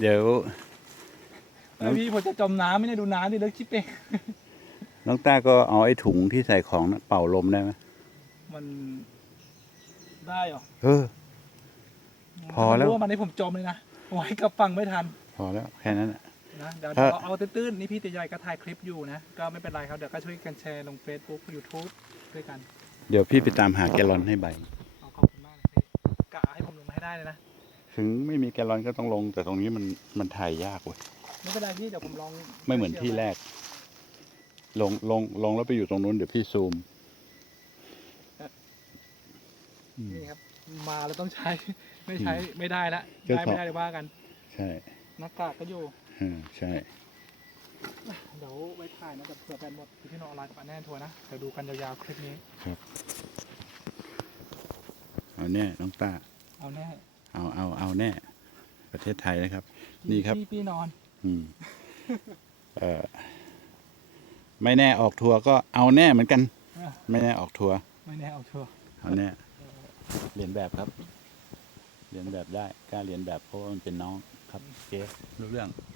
เดี๋ยวไอพี่ผมจะจมน้ำไม่ได้ดูน้ำดิเลิกชิปเองน้องต้าก็เอาไอ้ถุงที่ใส่ของนะเป่าลมได้ไหมมันได้เหรอเออ พอแล้วถ้ามันรู้ว่ามันให้ผมจมเลยนะไว้กับฟังไม่ทันพอแล้วแค่นั้นน่ะ นะเดี๋ยวถ้าเอาเอาตื้นๆนี่พี่ตีใหญ่ก็ถ่ายคลิปอยู่นะ ก็ไม่เป็นไรครับเดี๋ยวก็ช่วยกันแชร์ลง Facebook YouTube ด้วยกัน เดี๋ยวพี่ไปตามหาแกลลอนให้ใบ เอาขอบคุณมากเลยพี่กะให้ผมลงมาให้ได้เลยนะ ถึงไม่มีแกลลอนก็ต้องลง แต่ตรงนี้มันมันถ่ายยากเว้ยไม่เป็นไรพี่เดี๋ยวผมลองไม่เหมือนที่แรก ลงลงลงแล้วไปอยู่ตรงนู้นเดี๋ยวพี่ซูมอืมนี่ครับ มาแล้วต้องใช้ไม่ใช้ไม่ได้ละก็ได้ขอไม่ได้เดี๋ยวว่ากัน ใช่หน้ากากก็อยู่อืมใช่เดี๋ยวไว้ถ่ายนะแต่เผื่อแบนหมดที่พี่โนออนไลน์กับอันแน่ทัวร์นะเดี๋ยวดูกันยาวๆคลิปนี้เอาแน่น้องต้าเอาแน่ เอาเอาเอาแน่ ประเทศไทยนะครับ นี่ครับพี่พี่นอน อืมเออไม่แน่ออกทัวร์ก็เอาแน่เหมือนกัน อะ ไม่แน่ออกทัวร์ไม่แน่เอาชัวร์เอาแน่เรียนแบบครับ เรียนแบบได้กล้าเรียนแบบเพราะว่ามันเป็นน้องครับโอเครู้เรื่องโ